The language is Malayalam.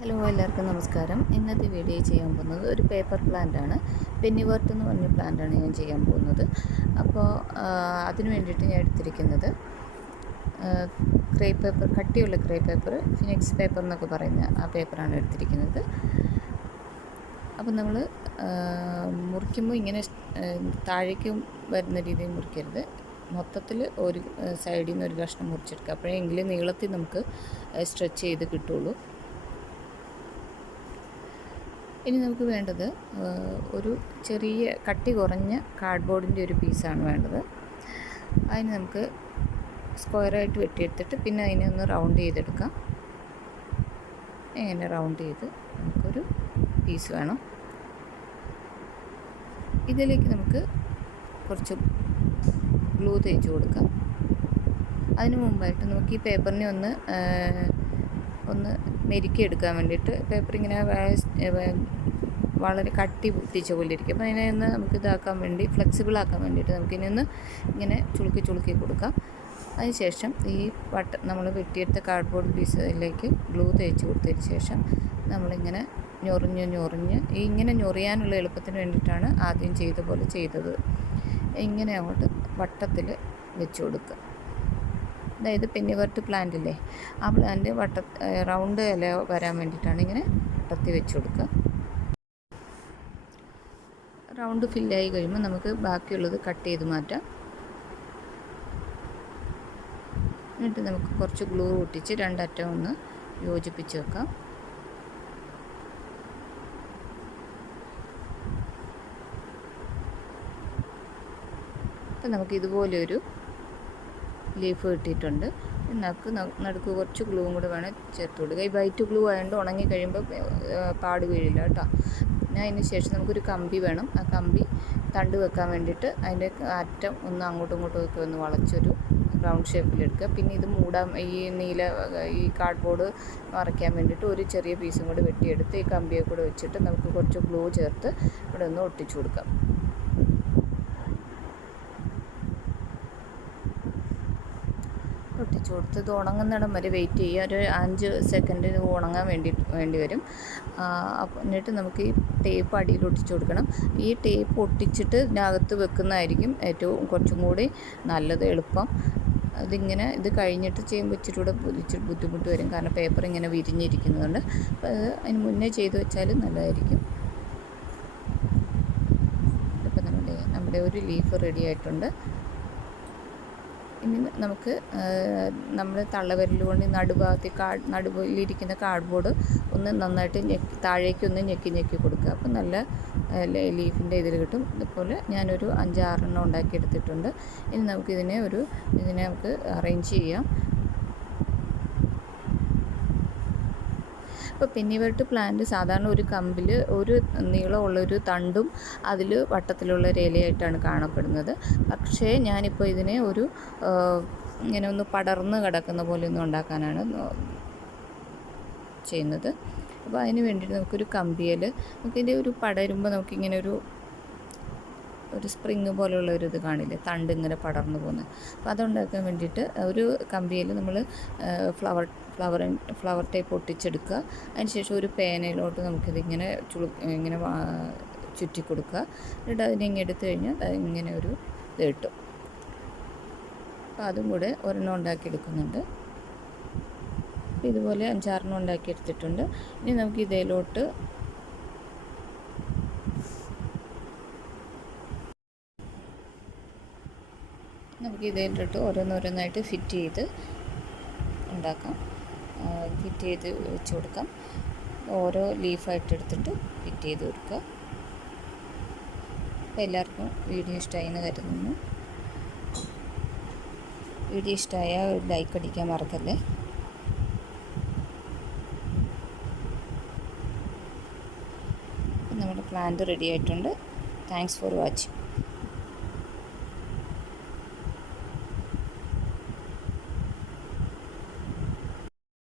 ഹലോ, എല്ലാവർക്കും നമസ്കാരം. ഇന്നത്തെ വീഡിയോ ചെയ്യാൻ പോകുന്നത് ഒരു പേപ്പർ പ്ലാന്റാണ്. പെന്നിവേർട്ട് എന്ന് പറഞ്ഞ പ്ലാന്റാണ് ഞാൻ ചെയ്യാൻ പോകുന്നത്. അപ്പോൾ അതിന് വേണ്ടിയിട്ട് ഞാൻ എടുത്തിരിക്കുന്നത് ക്രേ പേപ്പർ, കട്ടിയുള്ള ക്രേ പേപ്പർ, ഫിനിക്സ് പേപ്പർ എന്നൊക്കെ പറയുന്ന ആ പേപ്പറാണ് എടുത്തിരിക്കുന്നത്. അപ്പോൾ നമ്മൾ മുറിക്കുമ്പോൾ ഇങ്ങനെ താഴേക്കും വരുന്ന രീതിയിൽ മുറിക്കരുത്. മൊത്തത്തിൽ ഒരു സൈഡിൽ നിന്ന് ഒരു കഷ്ണം മുറിച്ചെടുക്കുക. അപ്പോഴെങ്കിലും നീളത്തിൽ നമുക്ക് സ്ട്രെച്ച് ചെയ്ത് കിട്ടുള്ളൂ. ഇനി നമുക്ക് വേണ്ടത് ഒരു ചെറിയ കട്ടി കുറഞ്ഞ കാർഡ്ബോർഡിൻ്റെ ഒരു പീസാണ് വേണ്ടത്. അതിന് നമുക്ക് സ്ക്വയറായിട്ട് വെട്ടിയെടുത്തിട്ട് പിന്നെ അതിനെ ഒന്ന് റൗണ്ട് ചെയ്തെടുക്കാം. ഇങ്ങനെ റൗണ്ട് ചെയ്ത് നമുക്കൊരു പീസ് വേണം. ഇതിലേക്ക് നമുക്ക് കുറച്ച് ഗ്ലൂ തേച്ച് കൊടുക്കാം. അതിന് മുമ്പായിട്ട് നമുക്ക് ഈ പേപ്പറിനെ ഒന്ന് മെരുക്കിയെടുക്കാൻ വേണ്ടിയിട്ട്, പേപ്പർ ഇങ്ങനെ വളരെ കട്ടി പൊട്ടിച്ച പോലെ ഇരിക്കും. അപ്പോൾ അതിനെ ഒന്ന് നമുക്ക് ഇതാക്കാൻ വേണ്ടി, ഫ്ലെക്സിബിൾ ആക്കാൻ വേണ്ടിയിട്ട് നമുക്കിനെ ഒന്ന് ഇങ്ങനെ ചുളുക്കി കൊടുക്കാം. അതിനുശേഷം ഈ നമ്മൾ വെട്ടിയെടുത്ത കാർഡ്ബോർഡ് പീസിലേക്ക് ഗ്ലൂ തേച്ച് കൊടുത്തതിന് ശേഷം നമ്മളിങ്ങനെ ഞൊറിഞ്ഞ് ഇങ്ങനെ ഞൊറിയാനുള്ള എളുപ്പത്തിന് വേണ്ടിയിട്ടാണ് ആദ്യം ചെയ്ത പോലെ ചെയ്തത്. ഇങ്ങനെ അങ്ങോട്ട് വട്ടത്തിൽ വെച്ച് കൊടുക്കുക. അതായത് പെന്നിവേർട്ട് പ്ലാന്റില്ലേ, ആ പ്ലാന്റ് റൗണ്ട് ഇല വരാൻ വേണ്ടിയിട്ടാണ് ഇങ്ങനെ വട്ടത്തിൽ വെച്ച് കൊടുക്കുക. റൗണ്ട് ഫില്ലായി കഴിയുമ്പോൾ നമുക്ക് ബാക്കിയുള്ളത് കട്ട് ചെയ്ത് മാറ്റാം. എന്നിട്ട് നമുക്ക് കുറച്ച് ഗ്ലൂ ഒട്ടിച്ച് രണ്ടറ്റം ഒന്ന് യോജിപ്പിച്ച് വെക്കാം. അപ്പം നമുക്ക് ഇതുപോലെയൊരു ലീഫ് കിട്ടിയിട്ടുണ്ട്. നമുക്ക് നടുക്ക് കുറച്ച് ഗ്ലൂവും കൂടെ വേണം ചേർത്ത് കൊടുക്കുക. ഈ വൈറ്റ് ഗ്ലൂ ആയതുകൊണ്ട് ഉണങ്ങി കഴിയുമ്പോൾ പാട് വീഴില്ല കേട്ടോ. പിന്നെ അതിന് ശേഷം നമുക്കൊരു കമ്പി വേണം. ആ കമ്പി തണ്ട് വെക്കാൻ വേണ്ടിയിട്ട് അതിൻ്റെ അറ്റം ഒന്ന് അങ്ങോട്ടും ഇങ്ങോട്ടും ഒക്കെ ഒന്ന് വളച്ചൊരു റൗണ്ട് ഷേപ്പിലെടുക്കുക. പിന്നെ ഇത് ഈ കാർഡ്ബോർഡ് മറയ്ക്കാൻ വേണ്ടിയിട്ട് ഒരു ചെറിയ പീസും കൂടെ വെട്ടിയെടുത്ത് ഈ കമ്പിയെ കൂടെ വെച്ചിട്ട് നമുക്ക് കുറച്ച് ഗ്ലൂ ചേർത്ത് ഇവിടെ ഒന്ന് ഒട്ടിച്ചു കൊടുക്കാം. ഒട്ടിച്ചു കൊടുത്ത് ഇത് ഉണങ്ങുന്നിടം വരെ വെയിറ്റ് ചെയ്യുക. ഒരു 5 സെക്കൻഡ് ഉണങ്ങാൻ വേണ്ടി വരും. എന്നിട്ട് നമുക്ക് ഈ ടേപ്പ് അടിയിൽ ഒട്ടിച്ചു കൊടുക്കണം. ഈ ടേപ്പ് ഒട്ടിച്ചിട്ട് ഇതിനകത്ത് വെക്കുന്നതായിരിക്കും ഏറ്റവും കുറച്ചും കൂടി നല്ലത്, എളുപ്പം. ഇത് കഴിഞ്ഞിട്ട് ചെയ്യുമ്പോൾ ഇച്ചിരി ബുദ്ധിമുട്ട് വരും, കാരണം പേപ്പർ ഇങ്ങനെ വിരിഞ്ഞിരിക്കുന്നതുകൊണ്ട്. അപ്പോൾ അത് അതിന് മുന്നേ ചെയ്ത് വെച്ചാൽ നല്ലതായിരിക്കും. ഇപ്പം നമ്മുടെ ഒരു ലീഫ് റെഡി ആയിട്ടുണ്ട്. ഇനി നമുക്ക് നമ്മൾ തള്ളവിരലുകൊണ്ട് നടുവിലിരിക്കുന്ന കാർഡ്ബോർഡ് ഒന്ന് നന്നായിട്ട് താഴേക്കൊന്ന് ഞെക്കി കൊടുക്കുക. അപ്പം നല്ല ലീഫിൻ്റെ ഇതിൽ കിട്ടും. ഇതുപോലെ ഞാനൊരു 5-6 ഉണ്ടാക്കിയെടുത്തിട്ടുണ്ട്. ഇനി നമുക്കിതിനെ നമുക്ക് അറേഞ്ച് ചെയ്യാം. ഇപ്പോൾ പെന്നിവേർട്ട് പ്ലാന്റ് സാധാരണ ഒരു കമ്പിൽ ഒരു നീളമുള്ളൊരു തണ്ടും അതിൽ വട്ടത്തിലുള്ള ഒരു ഇലയായിട്ടാണ് കാണപ്പെടുന്നത്. പക്ഷേ ഞാനിപ്പോൾ ഇതിനെ ഇങ്ങനെ ഒന്ന് പടർന്ന് കിടക്കുന്ന പോലെ ഒന്ന് ഉണ്ടാക്കാനാണ് ചെയ്യുന്നത്. അപ്പോൾ അതിന് വേണ്ടിയിട്ട് നമുക്കൊരു കമ്പിയിൽ നമുക്കിതിൻ്റെ പടരുമ്പോൾ നമുക്കിങ്ങനെ ഒരു സ്പ്രിങ് പോലെയുള്ള ഇത് കാണില്ലേ, തണ്ട് ഇങ്ങനെ പടർന്നു പോകുന്നത്. അപ്പോൾ അതുണ്ടാക്കാൻ വേണ്ടിയിട്ട് ഒരു കമ്പിയിൽ നമ്മൾ ഫ്ലവർ ടൈപ്പ് ഒട്ടിച്ചെടുക്കുക. അതിനുശേഷം ഒരു പേനയിലോട്ട് നമുക്കിതിങ്ങനെ ഇങ്ങനെ ചുറ്റി കൊടുക്കുക. എന്നിട്ട് അതിനെ എടുത്തു കഴിഞ്ഞാൽ ഇങ്ങനെ ഇത് കിട്ടും. അപ്പോൾ അതും കൂടെ ഒരെണ്ണം ഉണ്ടാക്കിയെടുക്കുന്നുണ്ട്. അപ്പോൾ ഇതുപോലെ 5-6 ഉണ്ടാക്കിയെടുത്തിട്ടുണ്ട്. ഇനി നമുക്ക് ഇതിലോട്ട് ഓരോന്നോരോന്നായിട്ട് ഫിറ്റ് ചെയ്ത് ഉണ്ടാക്കാം. ഫിറ്റ് ചെയ്ത് വെച്ച് കൊടുക്കാം. ഓരോ ലീഫായിട്ട് എടുത്തിട്ട് ഫിറ്റ് ചെയ്ത് കൊടുക്കുക. അപ്പോൾ എല്ലാവർക്കും വീഡിയോ ഇഷ്ടമായി എന്ന് കരുതുന്നു. വീഡിയോ ഇഷ്ടമായാൽ ഒരു ലൈക്ക് അടിക്കാൻ മറക്കല്ലേ. നമ്മുടെ പ്ലാന്റ് റെഡി ആയിട്ടുണ്ട്. Thanks for watching.